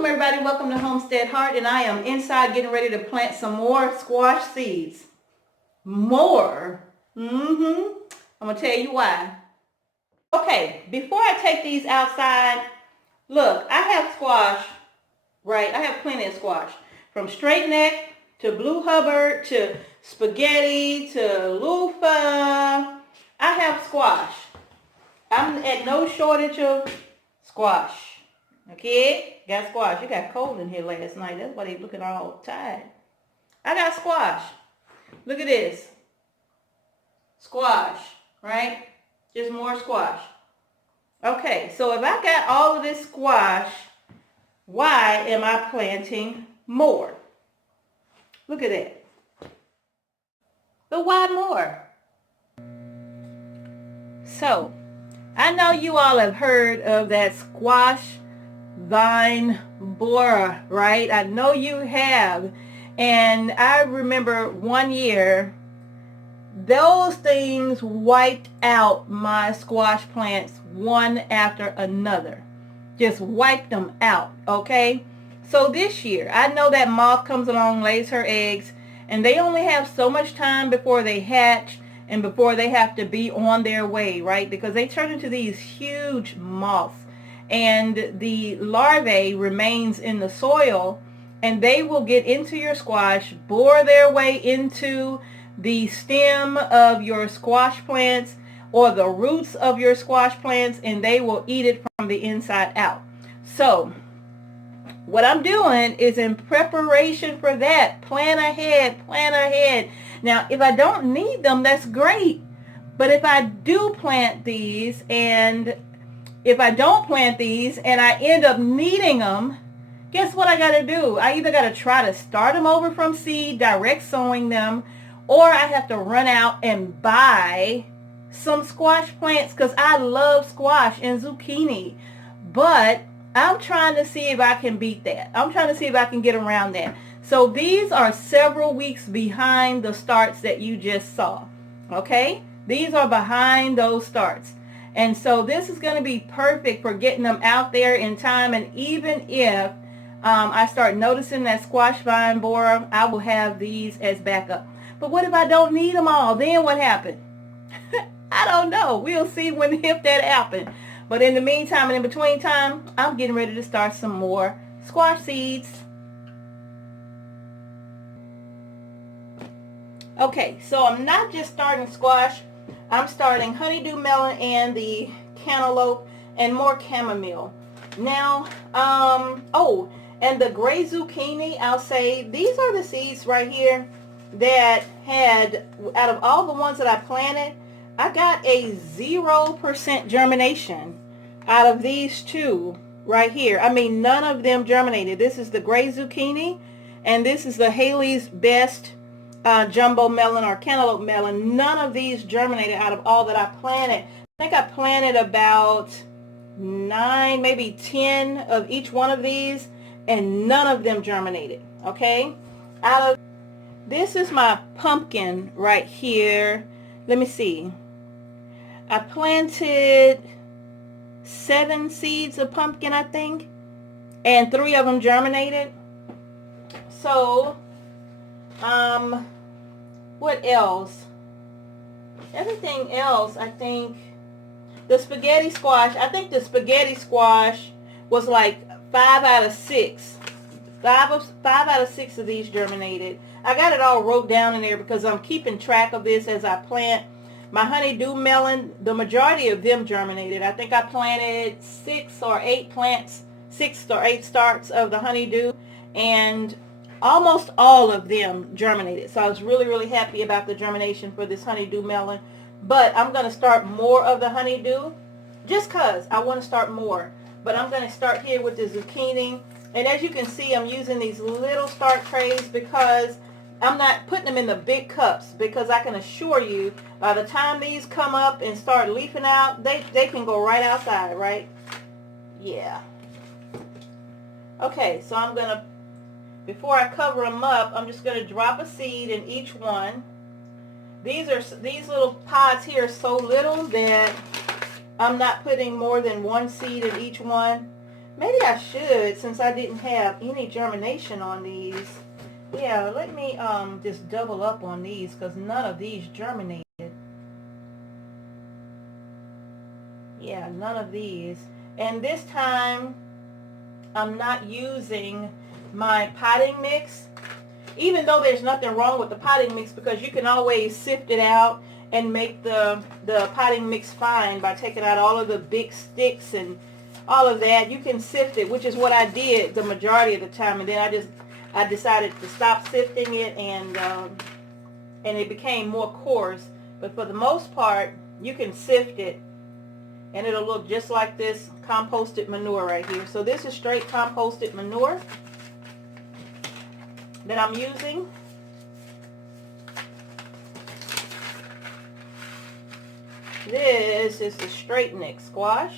Welcome everybody, welcome to Homestead Heart, and I am inside getting ready to plant some more squash seeds. More. I'm going to tell you why. Okay, before I take these outside, look, I have squash, right? I have plenty of squash. From straight neck to blue Hubbard to spaghetti to loofah. I have squash. I'm at no shortage of squash. Okay, got squash. You got cold in here last night. That's why they looking all tired. I got squash. Look at this. Squash, right? Just more squash. Okay, so if I got all of this squash, why am I planting more? Look at that. But why more? So, I know you all have heard of that squash vine borer, right? I know you have. And I remember one year, those things wiped out my squash plants one after another. Just wiped them out, okay? So this year, I know that moth comes along, lays her eggs, and they only have so much time before they hatch and before they have to be on their way, right? Because they turn into these huge moths. And the larvae remains in the soil, and they will get into your squash, bore their way into the stem of your squash plants or the roots of your squash plants, and they will eat it from the inside out. So what I'm doing is in preparation for that, plan ahead. Now, if I don't need them, that's great. But if I do plant these, and if I don't plant these and I end up needing them, guess what I got to do? I either got to try to start them over from seed, direct sowing them, or I have to run out and buy some squash plants because I love squash and zucchini. But I'm trying to see if I can beat that. I'm trying to see if I can get around that. So these are several weeks behind the starts that you just saw. Okay? These are behind those starts. And so this is going to be perfect for getting them out there in time. And even if I start noticing that squash vine borer, I will have these as backup. But what if I don't need them all? Then what happened? I don't know. We'll see if that happens. But in the meantime and in between time, I'm getting ready to start some more squash seeds. Okay, so I'm not just starting squash. I'm starting honeydew melon and the cantaloupe and more chamomile. Now, and the gray zucchini, I'll say, these are the seeds right here that had, out of all the ones that I planted, I got a 0% germination out of these two right here. I mean, none of them germinated. This is the gray zucchini, and this is the Haley's Best jumbo melon or cantaloupe melon. None of these germinated out of all that I planted. I think I planted about 9, maybe 10 of each one of these, and none of them germinated. Okay, this is my pumpkin right here. Let me see. I planted 7 seeds of pumpkin, I think, and 3 of them germinated. So what else? Everything else, I think, the spaghetti squash, I think the spaghetti squash was like 5 out of 6. 5 out of 6 of these germinated. I got it all wrote down in there because I'm keeping track of this as I plant. My honeydew melon, the majority of them germinated. I think I planted 6 or 8 starts of the honeydew, and almost all of them germinated. So I was really, really happy about the germination for this honeydew melon. But I'm going to start more of the honeydew just because I want to start more. But I'm going to start here with the zucchini. And as you can see, I'm using these little start trays because I'm not putting them in the big cups, because I can assure you by the time these come up and start leafing out, they can go right outside, right? Yeah. Okay, so I'm going to, before I cover them up, I'm just going to drop a seed in each one. These little pods here are so little that I'm not putting more than 1 seed in each one. Maybe I should, since I didn't have any germination on these. Yeah, let me just double up on these, because none of these germinated. Yeah, none of these. And this time, I'm not using my potting mix, even though there's nothing wrong with the potting mix, because you can always sift it out and make the potting mix fine by taking out all of the big sticks and all of that. You can sift it, which is what I did the majority of the time, and then I decided to stop sifting it, and it became more coarse. But for the most part, you can sift it, and it'll look just like this composted manure right here. So this is straight composted manure that I'm using. This is the straight neck squash.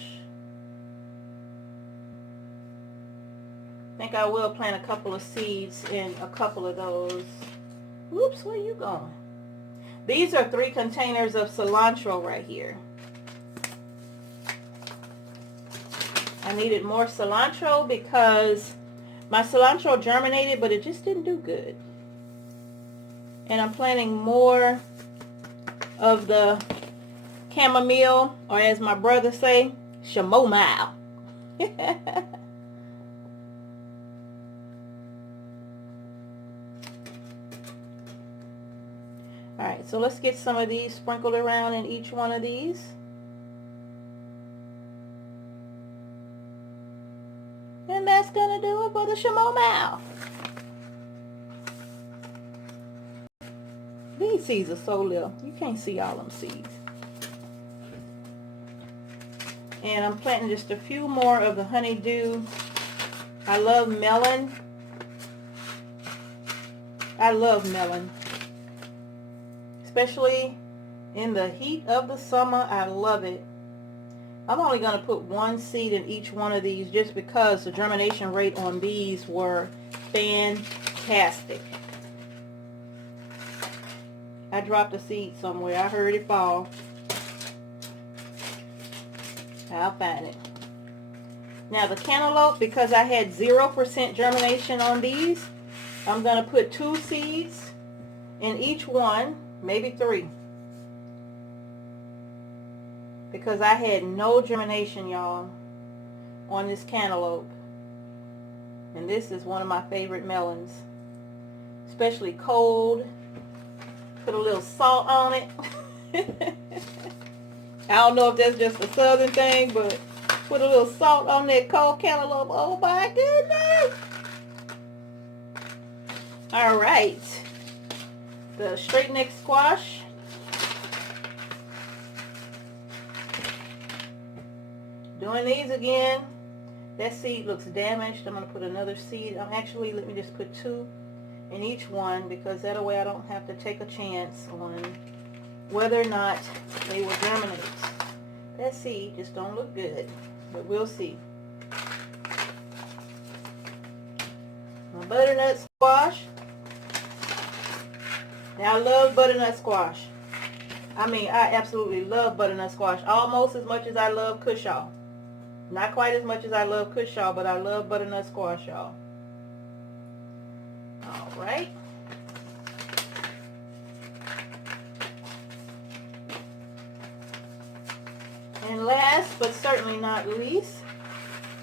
I think I will plant a couple of seeds in a couple of those. Whoops, where are you going? These are 3 containers of cilantro right here. I needed more cilantro because my cilantro germinated, but it just didn't do good. And I'm planting more of the chamomile, or as my brother say, chamomile. Alright, so let's get some of these sprinkled around in each one of these. And that's going to do it for the chamomile. These seeds are so little. You can't see all them seeds. And I'm planting just a few more of the honeydew. I love melon. I love melon. Especially in the heat of the summer, I love it. I'm only going to put 1 seed in each one of these just because the germination rate on these were fantastic. I dropped a seed somewhere. I heard it fall. I'll find it. Now the cantaloupe, because I had 0% germination on these, I'm going to put 2 seeds in each one, maybe 3. Because I had no germination, y'all, on this cantaloupe. And this is one of my favorite melons. Especially cold. Put a little salt on it. I don't know if that's just a southern thing, but put a little salt on that cold cantaloupe. Oh my goodness! Alright. The straight neck squash. Doing these again. That seed looks damaged. I'm going to put another seed. Actually, let me just put 2 in each one, because that way I don't have to take a chance on whether or not they will germinate. That seed just don't look good, but we'll see. My butternut squash. Now I love butternut squash. I mean, I absolutely love butternut squash, almost as much as I love cushaw. Not quite as much as I love cushaw, but I love butternut squash, y'all. Alright. And last, but certainly not least,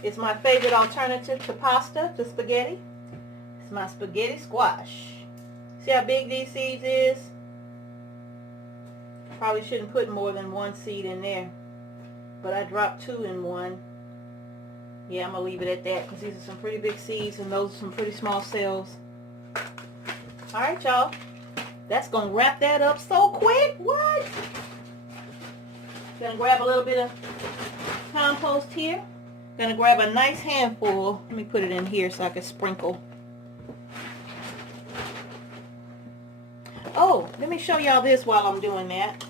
is my favorite alternative to pasta, to spaghetti. It's my spaghetti squash. See how big these seeds is? Probably shouldn't put more than 1 seed in there. But I dropped 2 in one. Yeah, I'm going to leave it at that, because these are some pretty big seeds and those are some pretty small cells. Alright, y'all. That's going to wrap that up so quick. What? Going to grab a little bit of compost here. Going to grab a nice handful. Let me put it in here so I can sprinkle. Oh, let me show y'all this while I'm doing that.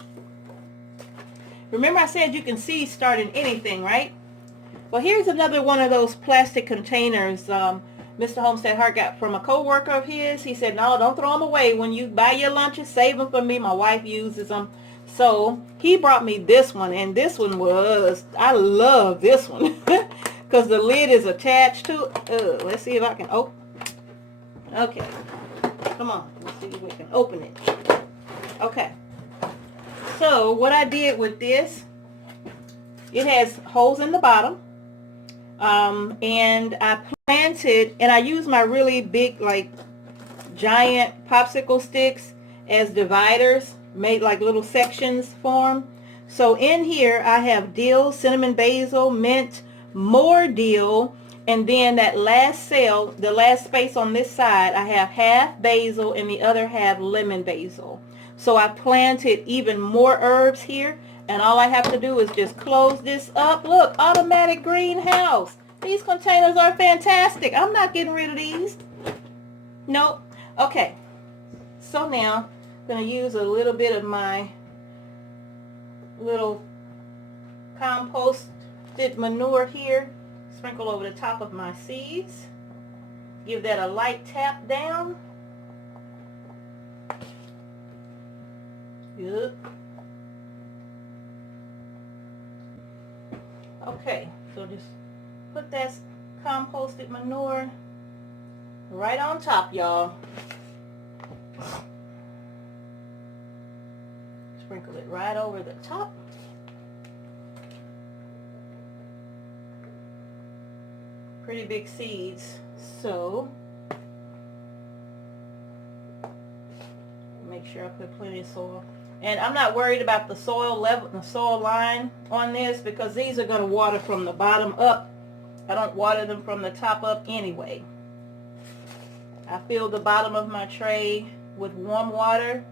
Remember I said you can seed start in anything, right? Well, here's another one of those plastic containers Mr. Homestead Heart got from a co-worker of his. He said, no, don't throw them away. When you buy your lunches, save them for me. My wife uses them. So he brought me this one, and this one was, I love this one. because the lid is attached to it. Let's see if I can open. Okay, come on, let's see if we can open it. Okay, so what I did with this, it has holes in the bottom, and I planted, and I used my really big, like giant popsicle sticks as dividers, made like little sections for them. So in here I have dill, cinnamon, basil, mint, more dill, and then that last cell, the last space on this side, I have half basil and the other half lemon basil. So I planted even more herbs here, and all I have to do is just close this up. Look, automatic greenhouse. These containers are fantastic. I'm not getting rid of these. Nope. Okay, so now I'm going to use a little bit of my little composted manure here, sprinkle over the top of my seeds, give that a light tap down. Good. Okay, so just put that composted manure right on top, y'all. Sprinkle it right over the top. Pretty big seeds, so make sure I put plenty of soil. And I'm not worried about the soil level, the soil line on this, because these are going to water from the bottom up. I don't water them from the top up anyway. I fill the bottom of my tray with warm water,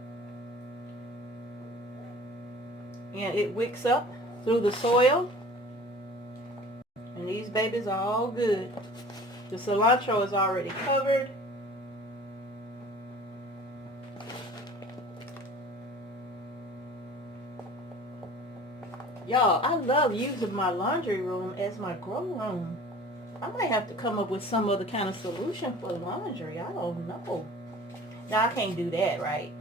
and it wicks up through the soil, and these babies are all good. The cilantro is already covered. Y'all, I love using my laundry room as my grow room. I might have to come up with some other kind of solution for laundry. I don't know. Now, I can't do that, right?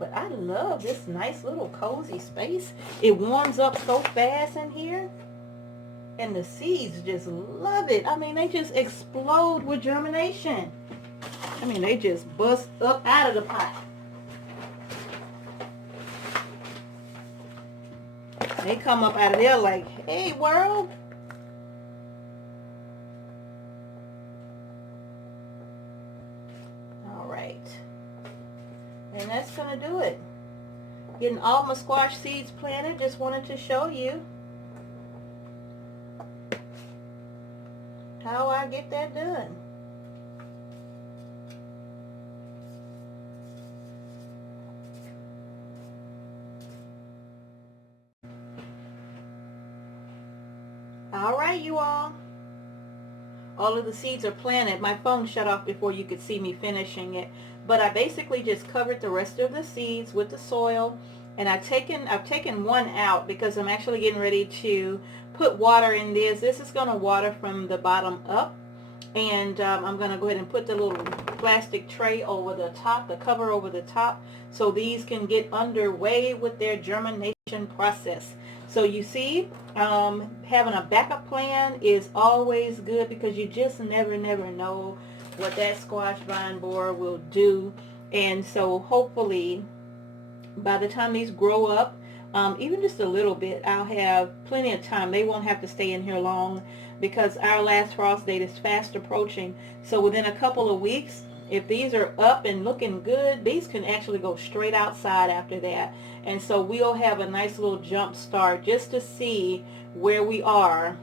But I love this nice little cozy space. It warms up so fast in here. And the seeds just love it. I mean, they just explode with germination. I mean, they just bust up out of the pot. They come up out of there like, hey, world. All right. And that's going to do it. Getting all my squash seeds planted. Just wanted to show you how I get that done. All right, you all. All of the seeds are planted. My phone shut off before you could see me finishing it. But I basically just covered the rest of the seeds with the soil. And I've taken one out because I'm actually getting ready to put water in this. This is going to water from the bottom up. And I'm going to go ahead and put the little plastic tray over the top, the cover over the top, so these can get underway with their germination process. So you see, having a backup plan is always good, because you just never know what that squash vine borer will do. And so hopefully by the time these grow up, even just a little bit, I'll have plenty of time. They won't have to stay in here long, because our last frost date is fast approaching. So within a couple of weeks, if these are up and looking good, these can actually go straight outside after that. And so we'll have a nice little jump start just to see where we are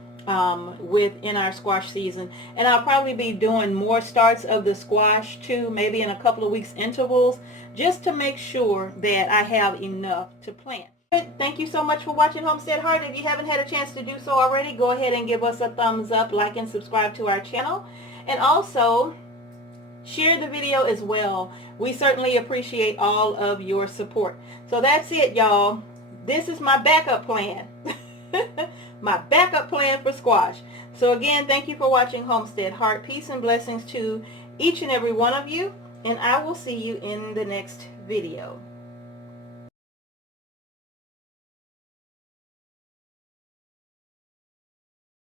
within our squash season. And I'll probably be doing more starts of the squash too, maybe in a couple of weeks intervals, just to make sure that I have enough to plant. Thank you so much for watching Homestead Heart. If you haven't had a chance to do so already, go ahead and give us a thumbs up, like and subscribe to our channel. And also share the video as well. We certainly appreciate all of your support. So that's it, y'all. This is my backup plan. My backup plan for squash. So again, thank you for watching Homestead Heart. Peace and blessings to each and every one of you. And I will see you in the next video.